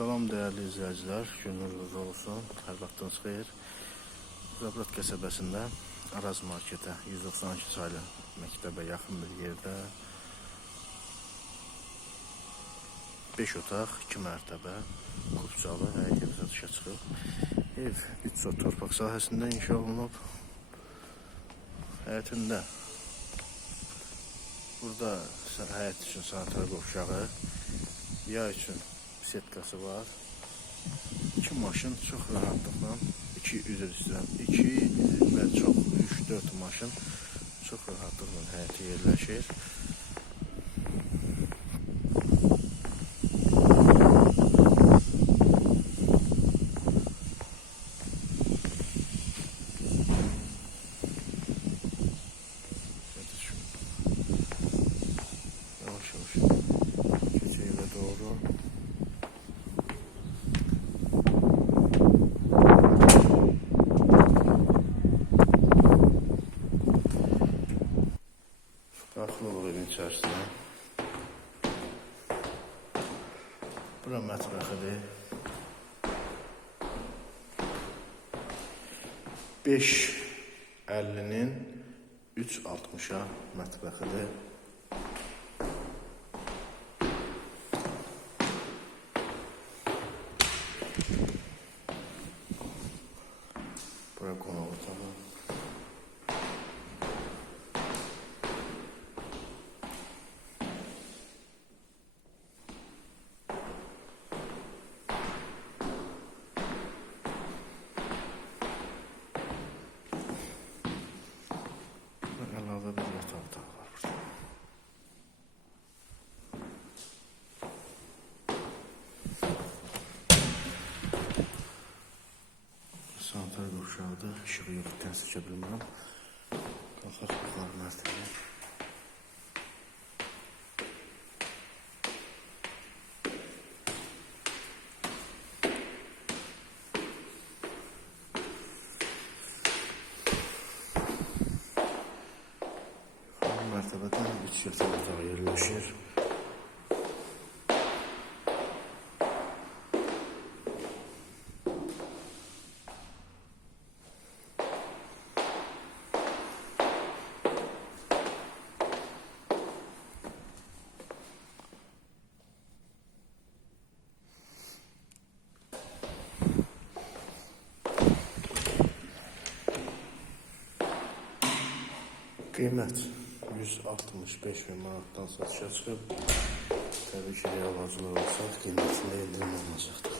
Salam değerli izleyiciler, gününüz olsun, hər vaxtınız xeyir. Zabrat qəsəbəsində Araz marketə 192 saylı məktəbə yaxın bir yerdə 5 otaq, 2 mərtəbə, kupçalı həyət ev satışa çıxıb. Ev bir çox torpaq sahəsində inşa olunub. Həyətində burada həyət üçün sanitar qovşağı, yay üçün setkası var. İki maşın çox rahatlıqla, iki üzr istəyirəm, iki və çox, üç, dörd maşın çox rahatlıqla həyətə yerləşir. İçərisinə. Bura mətbəxidir. 5.50-nin 3.60-a mətbəxidir. Bura qonaq otağı. Və əlavə bir yataq otağı var burada. Sanitar qurşaqda işığı yoxdur, çəkə bilmirəm. Qalxaq yuxarı. Yuxarı mərtəbədə üç yataq otağı yerləşir. Qiymət 165 min manatdan satışa çıxıb. Təbii ki, real bazlı olsa qiymətində endirim olunacaqdır.